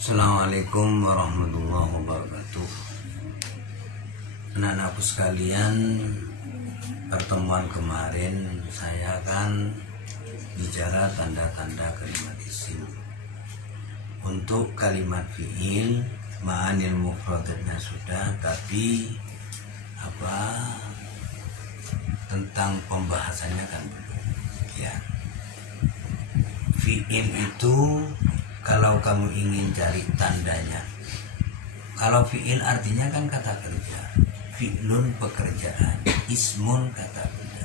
Assalamualaikum warahmatullahi wabarakatuh. Anak-anakku sekalian, pertemuan kemarin saya kan bicara tanda-tanda kalimat isim. Untuk kalimat fi'il ma'anil mufradatnya sudah, tapi tentang pembahasannya kan belum. Ya. Fi'il itu kalau kamu ingin cari tandanya, kalau fi'il artinya kan kata kerja, fi'lun pekerjaan, ismun kata kerja.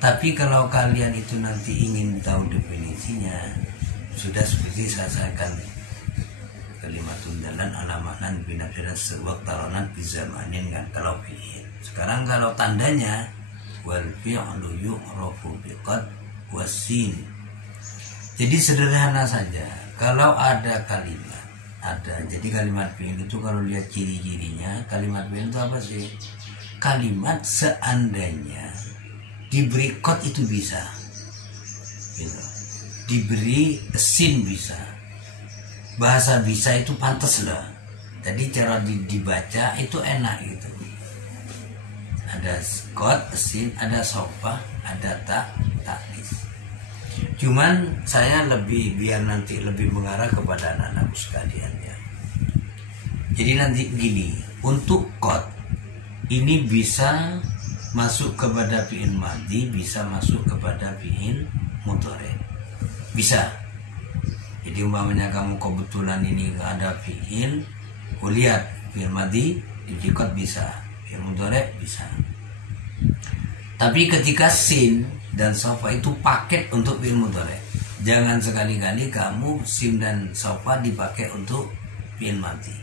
Tapi kalau kalian itu nanti ingin tahu definisinya, sudah seperti saya sampaikan, kalimat tundalan alamanan binafsiran sewak taronan bizamanin kan kalau fi'il. Sekarang kalau tandanya wal fi'lu yu'rafu biqad wasin. Jadi sederhana saja. Kalau ada kalimat, jadi kalimat fi'il itu kalau lihat ciri-cirinya, kalimat fi'il itu apa sih? Kalimat seandainya diberi qad itu bisa, gitu. Diberi sin bisa, bahasa bisa itu pantas lah. Jadi cara dibaca itu enak gitu. Ada qad, sin, ada sofah, ada taknis. Cuman saya biar nanti lebih mengarah kepada anak-anakku sekalian ya. Jadi nanti gini, untuk qad ini bisa masuk kepada fi'il madhi, bisa masuk kepada fi'il mudhari. Bisa. Jadi umpamanya kamu kebetulan ini ada fi'il, lihat fi'il madhi di qad bisa, fi'il mudhari bisa. Tapi ketika sin dan sofa itu paket untuk fi'il mudhari. Jangan sekali-kali kamu sin dan sofa dipakai untuk fi'il madhi.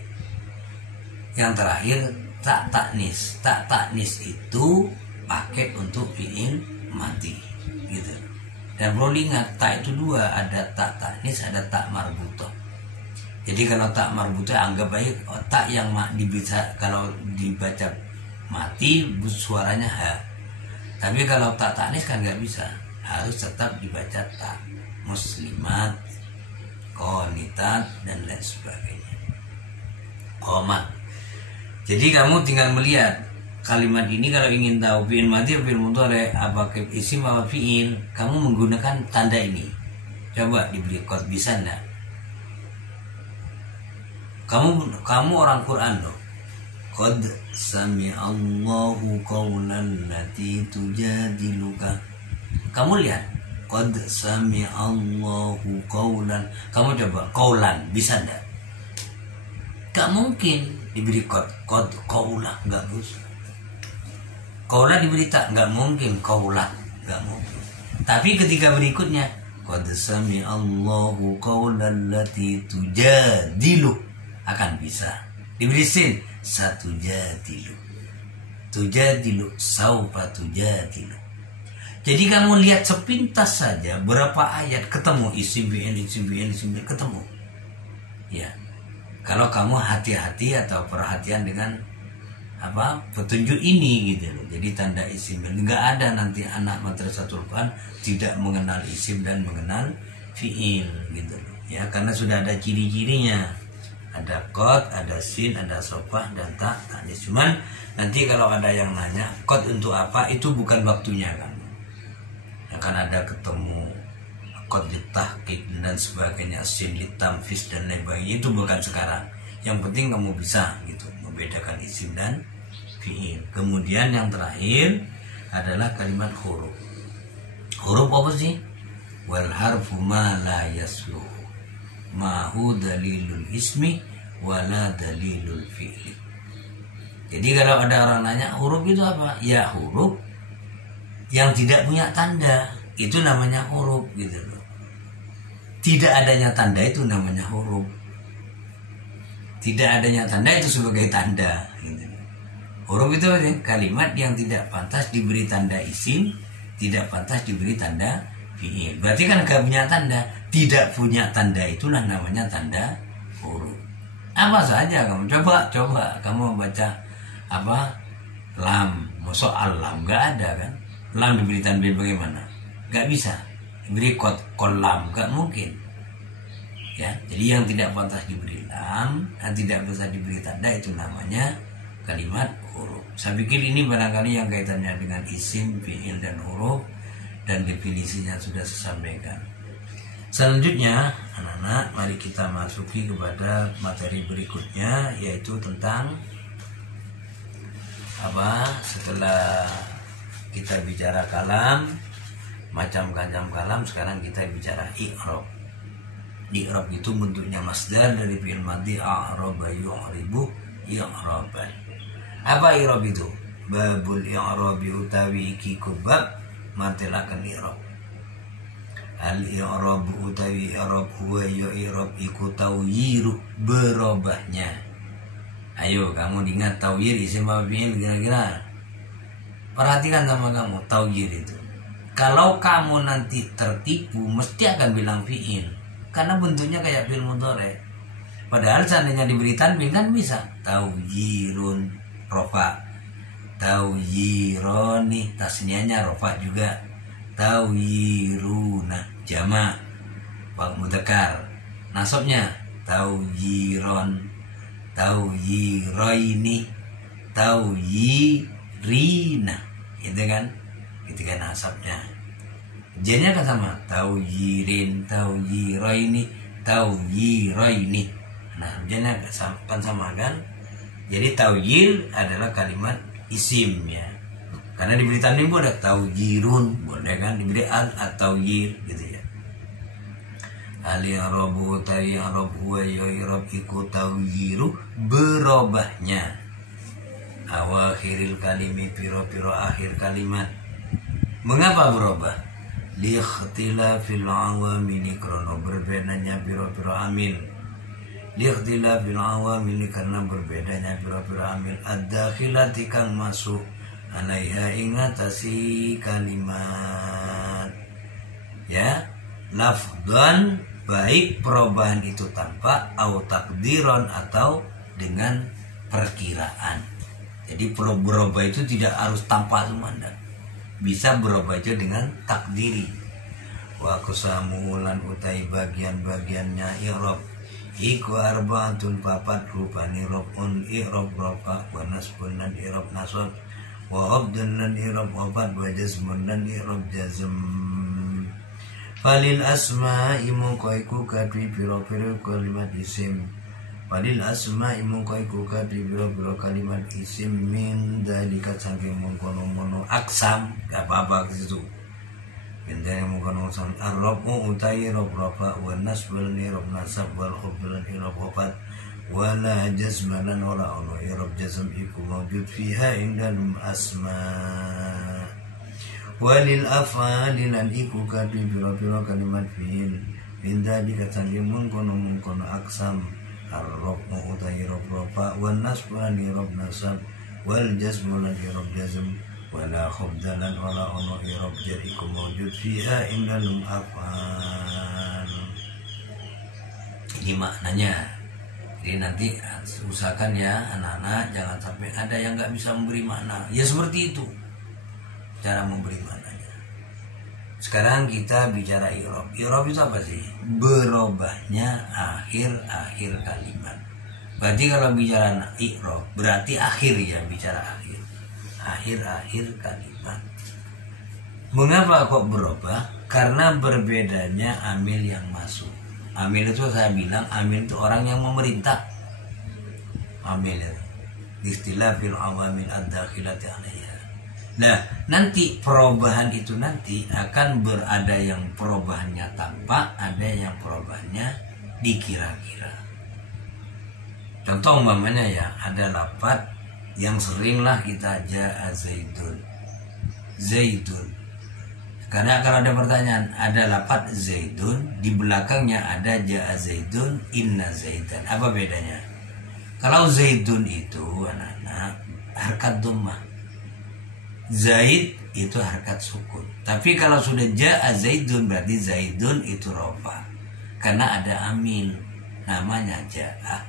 Yang terakhir taknis. Taknis itu paket untuk fi'il madhi, gitu. Dan perlu ingat, tak itu dua, ada taknis, ada tak marbutah. Jadi kalau tak marbutah anggap baik tak yang kalau dibaca mati suaranya ha. Tapi kalau tak taknis kan nggak bisa, harus tetap dibaca tak, muslimat, qonitat dan lain sebagainya. Qomat. Jadi kamu tinggal melihat kalimat ini, kalau ingin tahu fi'il madhi atau fi'il mudhari, apakah isim atau fi'il, kamu menggunakan tanda ini. Coba diberi qad, bisa enggak? Kamu orang Quran loh. Qad sami'allahu qawlan lati tujadiluka. Kamu lihat, qad sami'allahu qawlan. Kamu coba qawlan, bisa enggak? Gak mungkin diberi qad qawlan, gak bisa. Qawlan diberi tak, gak mungkin. Qawlan, gak mungkin. Tapi ketika berikutnya qad sami'allahu qawlan lati tujadilu, akan bisa. Diberi sin, satu tujadilu saufa tujadilu. Jadi kamu lihat sepintas saja berapa ayat ketemu isim fi'il ketemu. Ya. Kalau kamu hati-hati atau perhatian dengan petunjuk ini gitu loh. Jadi tanda isim, enggak ada nanti anak madrasatul Quran tidak mengenal isim dan mengenal fi'il gitu loh. Ya, karena sudah ada ciri-cirinya. Ada qad, ada sin, ada sofah dan taknis. Cuman nanti kalau ada yang nanya qad untuk apa, itu bukan waktunya kan. Akan ada ketemu qad litahqiq dan sebagainya, sin litamfis dan lain sebagainya, itu bukan sekarang. Yang penting kamu bisa gitu membedakan isim dan fi'il. Kemudian yang terakhir adalah kalimat huruf. Huruf apa sih? Wal harfu ma la yasluh mahu dalilul ismi wala dalilul fi'li. Jadi kalau ada orang nanya huruf itu apa? Ya huruf yang tidak punya tanda, itu namanya huruf gitu loh. Tidak adanya tanda itu namanya huruf. Tidak adanya tanda itu sebagai tanda gitu. Huruf itu kalimat yang tidak pantas diberi tanda isim, tidak pantas diberi tanda fi'il. Berarti kan gak punya tanda. Tidak punya tanda itulah namanya tanda huruf. Apa saja kamu coba kamu baca lam, soal lam gak ada kan? Lam diberi tanda bagaimana? Gak bisa. Diberi kolam gak mungkin. Ya, jadi yang tidak pantas diberi lam, tidak bisa diberi tanda itu namanya kalimat huruf. Saya pikir ini barangkali yang kaitannya dengan isim, fi'il dan huruf, dan definisinya sudah saya sampaikan. Selanjutnya, anak-anak, mari kita masuki kepada materi berikutnya, yaitu tentang apa? Setelah kita bicara kalam, macam-macam kalam, sekarang kita bicara i'rab. I'rab itu bentuknya masdar dari fi'il madhi a'raba yu'ribu i'raban. Apa i'rab itu? Babul i'rabi utawi iki kubab martelakan i'rab. Al i'rab utawi i'rab huwa ya i'rab iku tawyiru berubahnya. Ayo kamu ingat tawyir isim apa fi'il kira-kira? Perhatikan sama kamu tawyir itu. Kalau kamu nanti tertipu mesti akan bilang fi'il. Karena bentuknya kayak fi'il mudhari. Padahal seandainya diberi tanwin kan bisa tawyirun rofa, tawyironi tasniahnya rofa juga, tawyiruna jamak mudzakkar, nasabnya tawyiron, tawyiroini, tawyirina, itu kan nasabnya. Jennya kan sama, tawyirin, tawyiroini, tawyiroini. Nah, jennya kan sama kan? Jadi tawyir adalah kalimat isim ya. Karena diberi tanwin pun ada tawyirun, boleh kan? Diberi at-tawyir gitu ya. Al-i'rabu tayyirab wa yu'rab iku tawyiru berubahnya. Awakhiril kalimi piro-piro akhir kalimat. Mengapa berubah? Liikhtilafil awamili krono berbedanya piro-piro amil. Liikhtilafil awamili karena berbedanya piro-piro amil ad-dakhilati kang masuk alaiha ingatasi kalimat. Ya, lafdan baik perubahan itu tanpa au takdiron atau dengan perkiraan. Jadi berubah itu tidak harus tanpa sumanda. Bisa berubah aja dengan takdiri. Wa kusamulan utai bagian-bagiannya i'rab iku arbaatun papat rupani robun i'rab rofa wa nasbun dan i'rab nasab wa abdun dan i'rab wabat wa jazmun dan i'rab jazm. Falil asma'i mungkaiku kadri piro-piro kalimat isim. Falil asma'i mungkaiku kadri piro-piro kalimat isim min dalika saking mengkono-mono aksam. Gak apa-apa ke situ. Min dalika mengkono aksam. Ar-rabu utai rob rafa wa nasbal ni rob nasab wal khublan irob wabat wala jazmanan wala ono irob jazm iku mawjud fiha indalum asma'. Walil af'ali lan iku kadri piro-piro kalimat fi'il min dalika saking mengkono-mengkono aksam. Ar-rabu utai rob rafa wa nasbal ni rob nasab wal jazmu lan irob jazm wala khubdalan wala ono irob jar iku mawjud fiha indalum af'al. Ini maknanya. Jadi nanti usahakan ya anak-anak jangan sampai ada yang nggak bisa memberi makna. Ya seperti itu cara memberi maknanya. Sekarang kita bicara i'rab. I'rab itu apa sih? Berubahnya akhir-akhir kalimat. Berarti kalau bicara i'rab berarti akhir ya, bicara akhir. Akhir-akhir kalimat. Mengapa kok berubah? Karena berbedanya amil yang masuk. Amil itu saya bilang amil itu orang yang memerintah. Amil itu istilah fil awamil ad-dakhilati alaiha. Nah, nanti perubahan itu nanti akan berada yang perubahannya tanpa, ada yang perubahannya dikira-kira. Contoh umpamanya ya, ada lafaz yang seringlah kita ja'a zaidun. Zaidun. Karena akan ada pertanyaan, ada lafaz zaidun, di belakangnya ada ja'a zaidun, inna zaidan. Apa bedanya? Kalau zaidun itu anak-anak harkat dhammah. Zaid itu harkat sukun. Tapi kalau sudah ja'a zaidun berarti zaidun itu rofa. Karena ada amil namanya ja'a.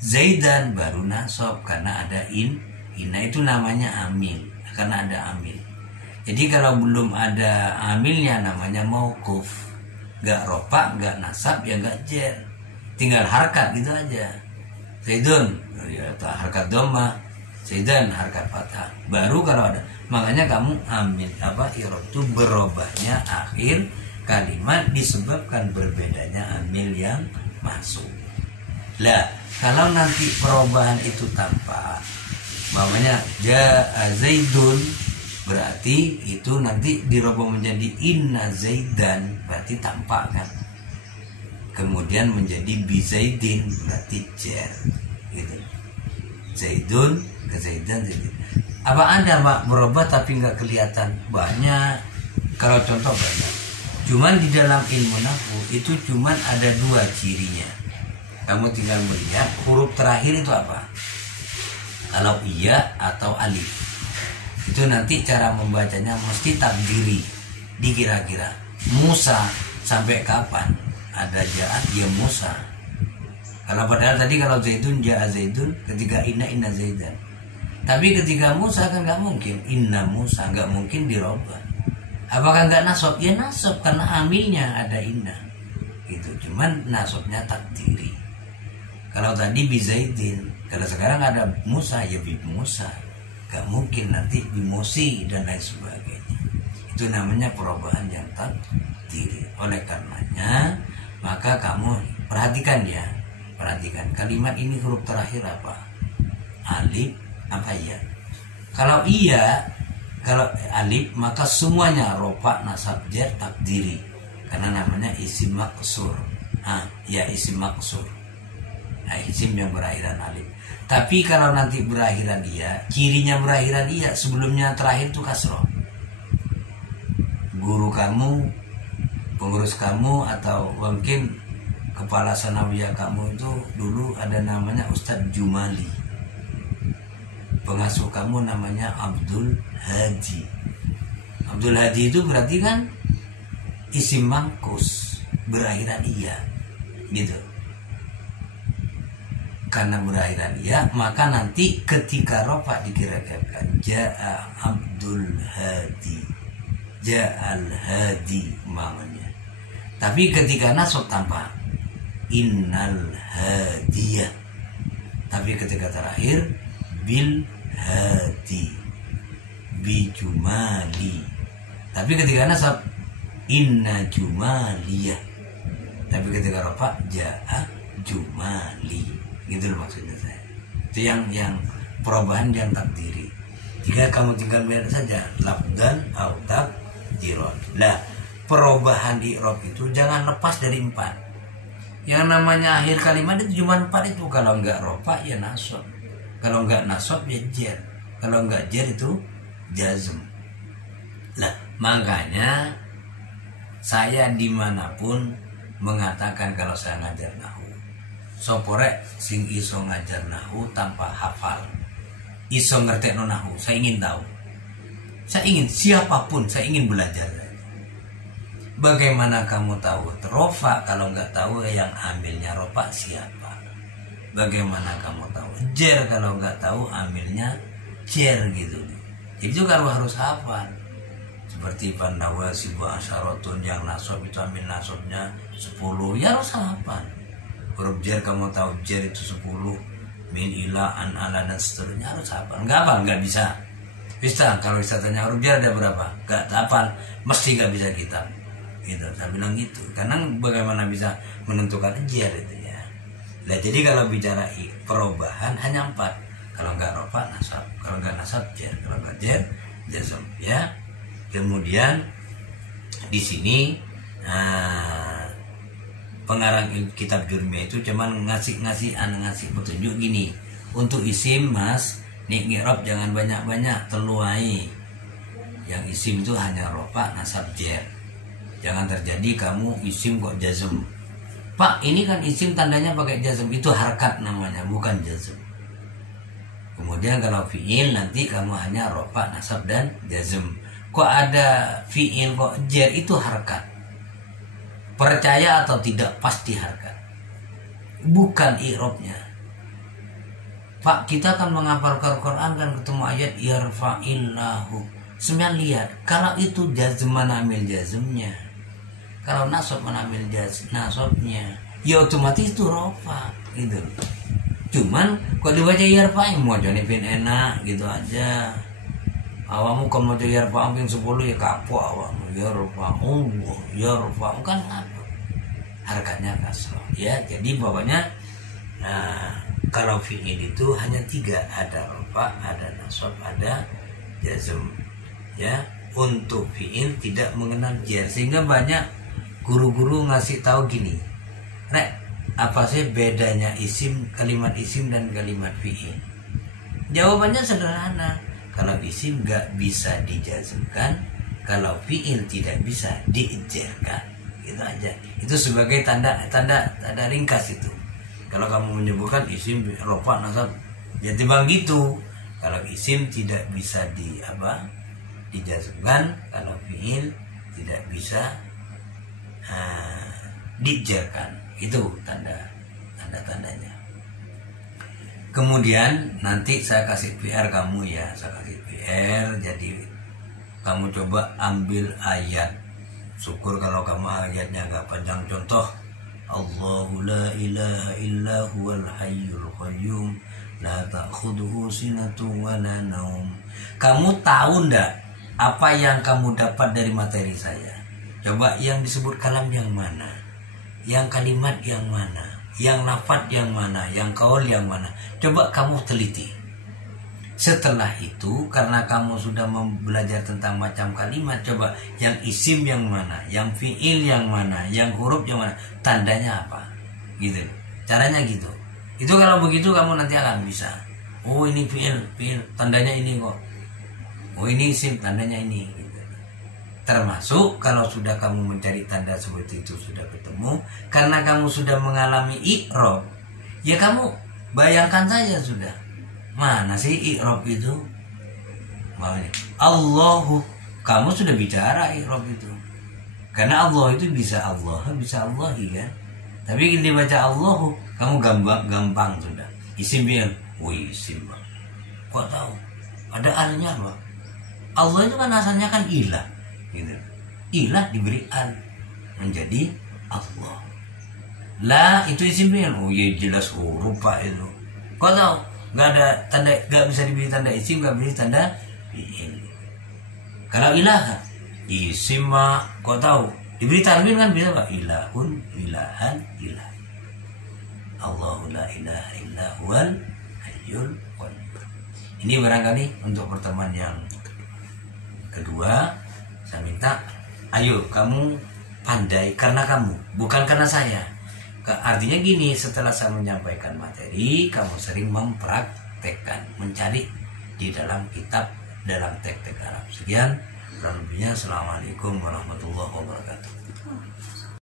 Zaidan baru nasab karena ada inna itu namanya amil karena ada amil. Jadi kalau belum ada amilnya namanya mauquf. Gak rofa, gak nasab, ya gak jer. Tinggal harkat gitu aja. Zaidun, ya, harkat doma. Zaidan harkat fathah. Baru kalau ada. Makanya kamu ambil i'rab itu berubahnya akhir kalimat disebabkan berbedanya amil yang masuk. Lah, kalau nanti perubahan itu tampak, namanya jaa Zaidun, berarti itu nanti dirubah menjadi inna Zaidan, berarti tampak kan. Kemudian menjadi bi Zaidin, berarti jer gitu. Zaidun ke Zaidan, Zaidin. Apa ada Pak berubah tapi nggak kelihatan? Banyak. Kalau contoh banyak. Cuman di dalam ilmu nahwu itu cuman ada 2 cirinya. Kamu tinggal melihat huruf terakhir itu apa. Kalau iya atau alif, itu nanti cara membacanya mesti takdiri, dikira-kira. Musa sampai kapan? Ada jaat ya Musa. Kalau padahal tadi kalau Zaidun ja'a Zaidun, ketika inna Zaidan. Tapi ketika Musa kan nggak mungkin inna Musa, nggak mungkin dirubah. Apakah nggak nasab? Ya nasab karena amilnya ada inna. Gitu. Cuman nasabnya takdiri. Kalau tadi bi Zaidin, kalau sekarang ada Musa ya bi Musa. Gak mungkin nanti bi Musi dan lain sebagainya. Itu namanya perubahan yang takdiri. Oleh karenanya maka kamu perhatikan ya. Perhatikan kalimat ini huruf terakhir apa? Alif apa ya? Kalau iya, kalau alif maka semuanya rofa, nasab, jar, takdiri. Karena namanya isim maksur. Ya isim maksur. Nah, isim yang berakhiran alif. Tapi kalau nanti berakhiran iya, cirinya berakhiran iya, sebelumnya terakhir itu kasroh. Guru kamu, pengurus kamu, atau mungkin kepala sanawiyah kamu itu dulu ada namanya Ustadz Jumali. Pengasuh kamu namanya Abdul Hadi. Abdul Hadi itu berarti kan isim mangkus berakhiran iya, gitu. Karena berakhiran iya, maka nanti ketika rofa dikira-kirakan ja'a Abdul Hadi, ja'al Hadi mamanya. Tapi ketika nasab tanpa innal hadiyah. Tapi ketika terakhir bil hadi, bi jumali. Tapi ketika nasab inna jumaliyah. Tapi ketika rafa ja'a jumali. Gitu loh maksudnya saya. Itu yang perubahan yang takdiri. Jika kamu tinggal melihat saja lafdan au takdiron. Lah, perubahan i'rab itu jangan lepas dari 4. Yang namanya akhir kalimat itu cuma 4 itu. Kalau enggak rafa ya nasab. Kalau enggak nasab ya jar. Kalau enggak jar itu jazm. Lah, makanya saya dimanapun mengatakan kalau saya ngajar nahwu, soporek sing iso ngajar nahwu tanpa hafal, iso ngertekno nahwu, saya ingin tahu. Saya ingin siapapun, saya ingin belajar. Bagaimana kamu tahu rofa kalau nggak tahu yang ambilnya rofa siapa? Bagaimana kamu tahu jer kalau nggak tahu ambilnya jer gitu? Itu kalau harus hafal. Seperti pandawa sibuah asyaratun yang nasab itu ambil nasabnya 10, ya harus hafal. Huruf jer kamu tahu jer itu 10, min ila an ala dan seterusnya harus hafal. Nggak hafal nggak bisa. Bisa kalau bisa tanya huruf jer ada berapa? Nggak hafal, mesti nggak bisa kitab. Gitu, saya bilang gitu. Karena bagaimana bisa menentukan jer itu ya. Nah, jadi kalau bicara perubahan hanya 4. Kalau nggak rofa nasab, kalau nggak nasab jer, kalau nggak jer jazm ya. Kemudian di sini pengarang kitab Jurmiyah itu cuman ngasih petunjuk gini. Untuk isim mas, nih i'rab jangan banyak-banyak, teluai. Yang isim itu hanya rofa, nasab, jer. Jangan terjadi kamu isim kok jazm. Pak, ini kan isim tandanya pakai jazm, itu harkat namanya, bukan jazm. Kemudian kalau fi'il nanti kamu hanya rofa, nasab, dan jazm. Kok ada fi'il kok jer, itu harkat. Percaya atau tidak pasti harkat. Bukan i'rabnya. Pak, kita kan menghafalkan Quran kan ketemu ayat yarfa'illahu. Sebenarnya lihat, kalau itu jazm mana ambil jazmnya. Kalau nasab menambil nasabnya, ya otomatis itu rofa gitu. Cuman kok dibaca yarfa mau jadi pin enak gitu aja. Awamu kalau mau jadi yarfa pin 10 ya kapok awamu yarfa kan apa? Harganya kasroh ya. Jadi pokoknya kalau fi'il itu hanya 3, ada rofa, ada nasab, ada jazm ya. Untuk fi'il tidak mengenal jar, sehingga banyak guru-guru ngasih tahu gini, Rek, apa sih bedanya kalimat isim dan kalimat fi'il? Jawabannya sederhana. Kalau isim nggak bisa dijazmkan, kalau fi'il tidak bisa dijarkan, gitu aja. Itu sebagai tanda ringkas itu. Kalau kamu menyebutkan isim rofa nasab, ya timbang gitu. Kalau isim tidak bisa dijazmkan, kalau fi'il tidak bisa dijarkan, itu tandanya. Kemudian nanti saya kasih PR kamu ya, jadi kamu coba ambil ayat. Syukur kalau kamu ayatnya agak panjang. Contoh, Allahu la ilaha illa huwal hayyul qayyum la ta'khudhuhu sinatun wa la naum. Kamu tahu ndak apa yang kamu dapat dari materi saya? Coba yang disebut kalam yang mana, yang kalimat yang mana, yang lafaz yang mana, yang qaul yang mana. Coba kamu teliti. Setelah itu, karena kamu sudah belajar tentang macam kalimat, coba yang isim yang mana, yang fi'il yang mana, yang huruf yang mana, tandanya apa, gitu. Caranya gitu. Itu kalau begitu kamu nanti akan bisa. Oh ini fi'il, tandanya ini kok. Oh ini isim, tandanya ini. Termasuk kalau sudah kamu mencari tanda seperti itu sudah ketemu, karena kamu sudah mengalami i'rab, ya kamu bayangkan saja sudah. Mana sih i'rab itu? Allahu, kamu sudah bicara i'rab itu. Karena Allah itu bisa Allah, bisa Allahi kan. Tapi kita baca Allahu, kamu gampang sudah. Isim fi'il, isim. Kok tahu? Ada alnya apa? Allah itu kan asalnya kan ilah. Gitu. Ilah diberi al menjadi Allah. La itu isim fi'il. Oh iya jelas huruf Pak itu. Kau tahu? Gak ada tanda, gak bisa diberi tanda isim, gak bisa tanda fi'il. Kalau ilah isim mah kau tahu diberi tanwin kan bisa Pak? Ilahun, ilahan, ilah. Allahu la ilaha illa huwal hayyul qayyum. Ini barangkali untuk pertemuan yang kedua. Saya minta, ayo kamu pandai karena kamu, bukan karena saya. Artinya gini, setelah saya menyampaikan materi, kamu sering mempraktekkan, mencari di dalam kitab, dalam teks-teks Arab. Sekian, kurang lebihnya. Assalamualaikum warahmatullahi wabarakatuh.